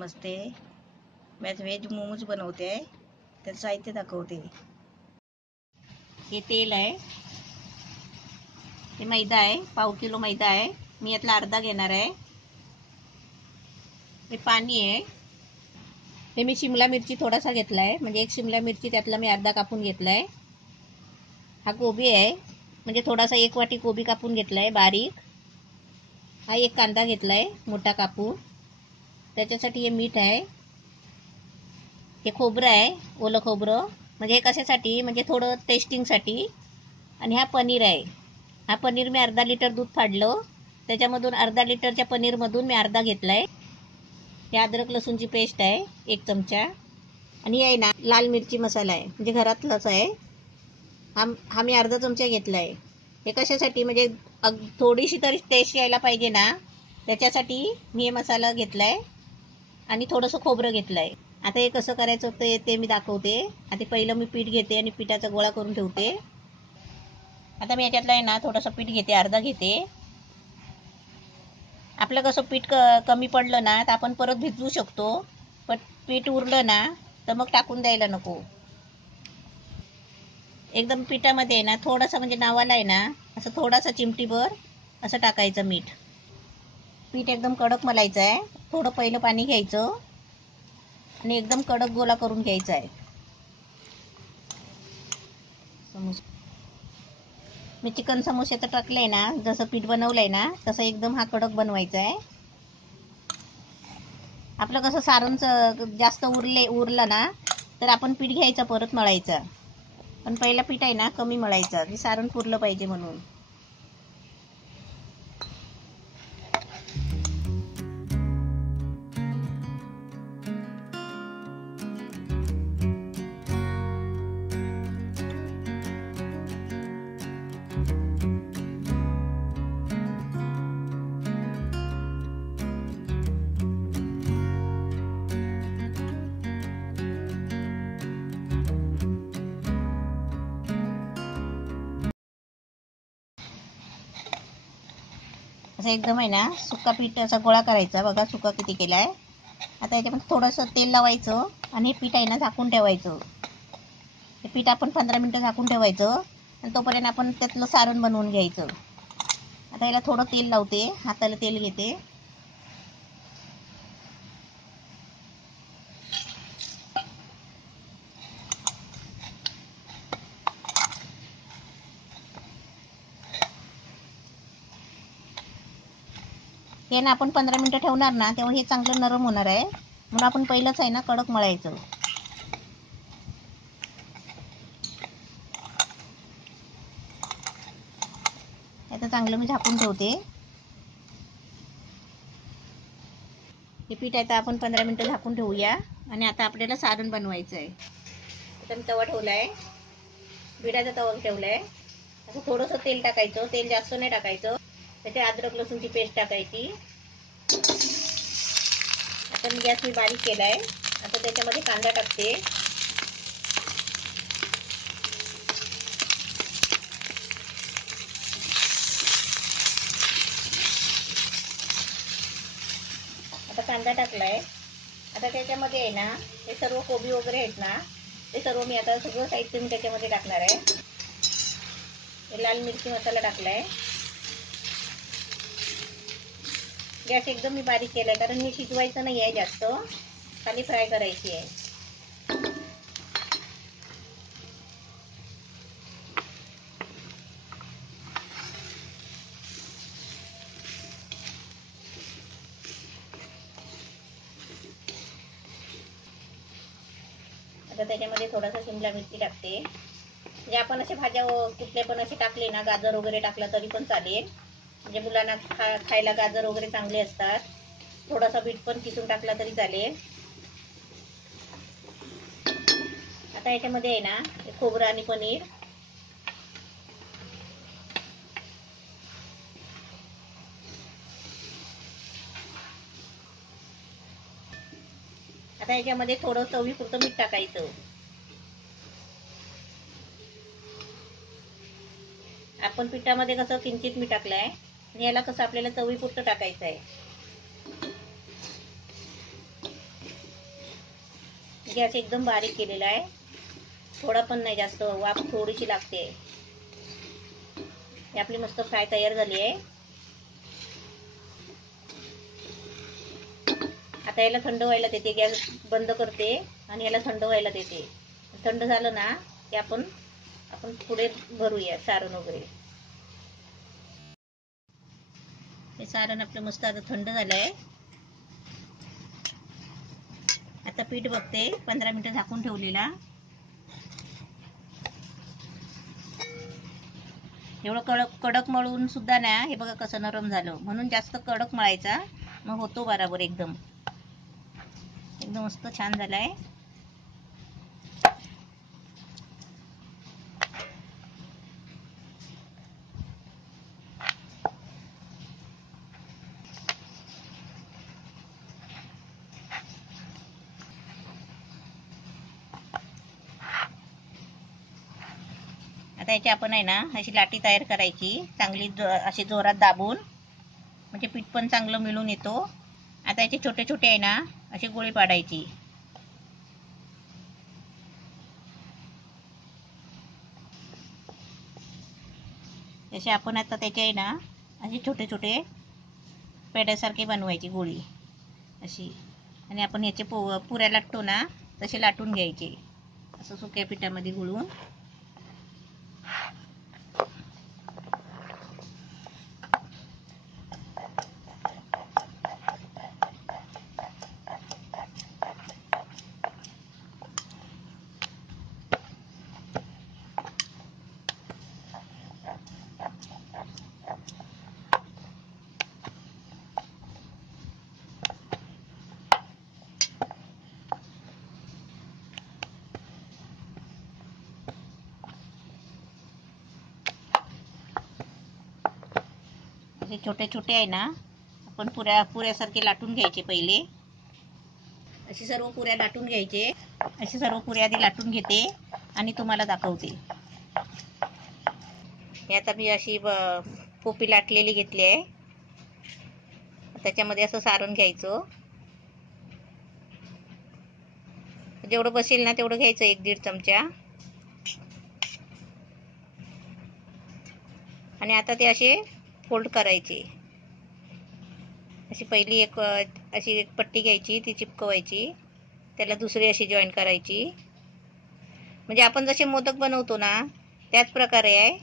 नमस्ते. मी आज व्हेज मोमोज बनवते आहे. त्याचं साहित्य दाखवते. हे तेल आहे, हे मैदा आहे, पाव किलो मैदा आहे. मी यातला अर्धा घेणार आहे. हे पाणी आहे. हे मी शिमला मिरची थोडासा घेतला आहे, म्हणजे एक शिमला मिरची त्यातला मी अर्धा कापून घेतला आहे. हा कोबी आहे, म्हणजे थोडासा 1 वाटी कोबी कापून घेतला आहे बारीक. हा एक कांदा घेतला आहे मोठा कापून. त्याच्यासाठी हे मीठ आहे. हे खोबरं आहे, ओलं खोबरं, म्हणजे हे कशासाठी, म्हणजे थोडं टेस्टिंगसाठी. आणि हा पनीर आहे. हा पनीर मी अर्धा लिटर दूध फाडलं, त्याच्यामधून अर्धा लिटरच्या पनीरमधून मी अर्धा घेतला आहे. हे अद्रक लसूणची पेस्ट आहे 1 चमचा. आणि आहे ना लाल मिरची मसाला आहे, म्हणजे घरातलाच आहे. हा मी अर्धा चमचा घेतला आहे. हे कशासाठी, म्हणजे थोडीशी तरी टेस्ट यायला पाहिजे ना, त्याच्यासाठी मी हे मसाला घेतला आहे. आणि थोडंसं खोबरं घेतलं आहे. आता हे कसं करायचं ते मी दाखवते. आता पहिलं मी पीठ घेते आणि पिठाचा गोळा करून ठेवते. आता मी याच्यातलं आहे ना थोडंसं पीठ घेते, अर्धा घेते. आपलं कसं पीठ कमी पडलं ना तर आपण परत भिजवू शकतो, पण पीठ उरलं ना तर मग टाकून द्यायला नको. एकदम पिठामध्ये आहे ना थोडासा, म्हणजे नावाला आहे ना असं थोडासा चिमटीभर असं टाकायचं मीठ. पीठ एकदम कडक मलायचं आहे. थोडं पहिलं पाणी घ्यायचं आणि एकदम कडक गोळा करून घ्यायचा आहे. मी चिकन समोश्याचं टाकलंय ना, जसं पीठ बनवलंय ना तसं एकदम हा कडक बनवायचा आहे. आपलं कसं सारणचं जास्त उरलं ना तर आपण पीठ घ्यायचं, परत मळायचं. पण पहिला पीठ आहे ना कमी मळायचं, की सारण पुरलं पाहिजे म्हणून. असं एकदम आहे ना सुका पीठ असा गोळा करायचा. बघा सुका किती केलाय. आता याच्यामध्ये थोडंसं तेल लावायचं आणि हे पीठ आहे ना झाकून ठेवायचं. हे पीठ आपण 15 मिनिटं झाकून ठेवायचं आणि तोपर्यंत आपण त्यातलं सारण बनवून घ्यायचं. आता याला थोडं तेल लावते, हाताला तेल घेते. हे ना आपण 15 मिनिटं ठेवणार ना तेव्हा हे चांगलं नरम होणार आहे, म्हणून आपण पहिलंच आहे ना कडक मळायचं. आता चांगलं मी झाकून ठेवते. हे पीठ आता आपण 15 मिनिटं झाकून ठेवूया. आणि आता आपल्याला सारण बनवायचं आहे. आता मी तवा ठेवलाय, बिडाचा तवा ठेवलाय. असं थोडंसं तेल टाकायचं, तेल जास्त नाही टाकायचं. त्याच्यात अद्रक लसूणची पेस्ट टाकायची. आता गॅस मी बारीक केलाय. आता त्याच्यामध्ये कांदा टाकते. आता कांदा टाकलाय. आता त्याच्यामध्ये आहे ना हे सर्व कोबी वगैरे आहेत ना, ते सर्व मी आता सगळं साहित्य मी त्याच्यामध्ये टाकणार आहे. हे लाल मिरची मसाला टाकलाय. गॅस एकदम मी बारीक केलाय, कारण मी शिजवायचं नाही आहे जास्त, खाली फ्राय करायची आहे. आता त्याच्यामध्ये थोडासा शिमला मिरची टाकते. म्हणजे आपण असे भाज्या कुठले पण असे टाकले ना, गाजर वगैरे टाकला तरी पण चालेल, म्हणजे मुलांना खायला गाजर वगैरे चांगले असतात. थोडासा बीट पण किसून टाकला तरी चालेल. आता याच्यामध्ये आहे ना खोबरं आणि पनीर. आता याच्यामध्ये थोडं चवीपुरतं मीठ टाकायचं. आपण पिठामध्ये कसं किंचित मीठ टाकलंय, आणि याला कसं आपल्याला चवीपुरतं टाकायचं आहे. गॅस एकदम बारीक केलेला आहे, थोडा पण नाही, जास्त वाफ थोडीशी लागते. ही आपली मस्त फ्राय तयार झाली आहे. आता याला थंड व्हायला देते, गॅस बंद करते आणि याला थंड व्हायला देते. थंड झालं ना की आपण पुढे भरूया सारण वगैरे. हे सारण आपलं मस्त आता थंड झालंय. आता पीठ बघते, 15 मिनिटं झाकून ठेवलेला. एवढं कडक मळून सुद्धा ना, हे बघा कसं नरम झालं. म्हणून जास्त कडक मळायचा, मग होतो बरोबर एकदम मस्त छान झालाय. आता याची आपण आहे ना अशी लाटी तयार करायची, चांगली अशी जोरात दाबून, म्हणजे पीठ पण चांगलं मिळून येतो. आता याचे छोटे छोटे आहे ना असे गोळे पाडायची. जसे आपण आता त्याचे आहे ना असे छोटे छोटे पेड्यासारखे बनवायची गोळी अशी, आणि आपण याचे पुऱ्या लाटतो ना तसे लाटून घ्यायचे, असं सुक्या पिठामध्ये घुळून. हे छोटे छोटे आहे ना आपण पुऱ्यासारखे लाटून घ्यायचे पहिले. अशी सर्व पुऱ्या लाटून घ्यायचे. अशी सर्व पुऱ्या आधी लाटून घेते आणि तुम्हाला दाखवते. हे आता मी अशी पोपी लाटलेली घेतली आहे. त्याच्यामध्ये असं सारण घ्यायचं, जेवढं बसेल ना तेवढं घ्यायचं, 1-1.5 चमचा. आणि आता ते असे फोल्ड करायचे. अशी पहिली एक पट्टी घ्यायची, ती चिपकवायची, त्याला दुसरी अशी जॉईन करायची. म्हणजे आपण जसे मोदक बनवतो ना त्याच प्रकारे आहे,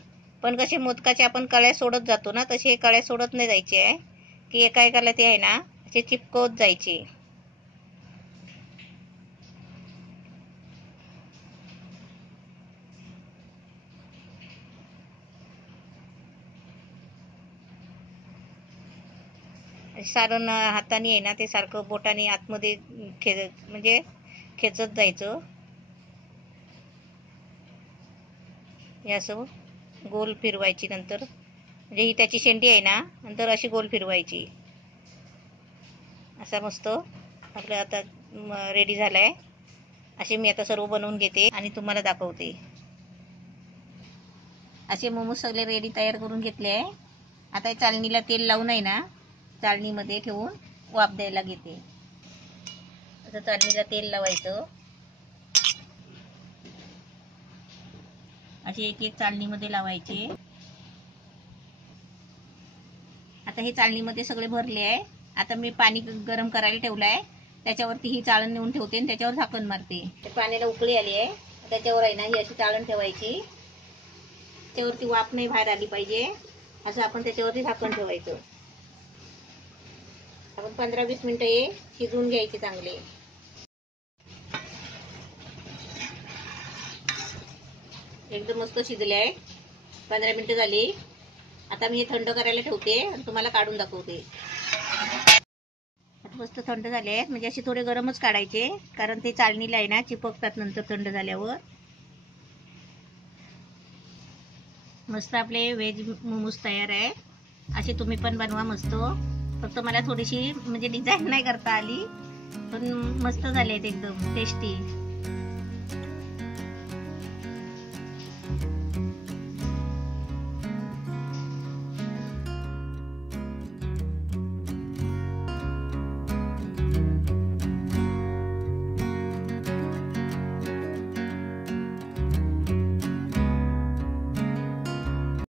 पण कसे मोदकाचे आपण कळ्या सोडत जातो ना, तसे कळ्या सोडत नाही जायचे आहे, की एका एकाला ते आहे ना असे चिपकवत जायचे. सारण हाताने आहे ना ते सारखं बोटाने आतमध्ये म्हणजे खेचत जायचं. हे असं गोल फिरवायची. नंतर म्हणजे ही त्याची शेंडी आहे ना, नंतर अशी गोल फिरवायची. असा मस्त आपलं आता रेडी झालाय. असे मी आता सर्व बनवून घेते आणि तुम्हाला दाखवते. असे मोमोज सगळे रेडी तयार करून घेतले आहे. आता चाळणीला तेल लावून आहे ना, चाळणीमध्ये ठेवून वाफ द्यायला घेते. आता चाळणीला तेल लावायचं. असे एक एक चाळणीमध्ये लावायचे. आता हे चाळणीमध्ये सगळे भरले आहे. आता मी पाणी गरम करायला ठेवलं आहे, त्याच्यावरती ही चाळण नेऊन ठेवते आणि त्याच्यावर झाकण मारते. पाण्याला उकळी आली आहे, त्याच्यावर आहे ना ही अशी चाळण ठेवायची. त्याच्यावरती वाफ नाही बाहेर आली पाहिजे, असं आपण त्याच्यावरती झाकण ठेवायचं. आपण 15-20 मिनिटं हे शिजवून घ्यायचे चांगले. एकदम मस्त शिजले आहे. 15 मिनिटं झाली. आता मी हे थंड करायला ठेवते आणि तुम्हाला काढून दाखवते. मस्त थंड झाले आहेत, म्हणजे असे थोडे गरमच काढायचे, कारण ते चाळणीला आहे ना चिपकतात नंतर थंड झाल्यावर. मस्त आपले व्हेज मोमोज तयार आहे. असे तुम्ही पण बनवा मस्त. फक्त मला थोडीशी म्हणजे डिझाईन नाही करता आली, पण मस्त झाले आहेत एकदम टेस्टी.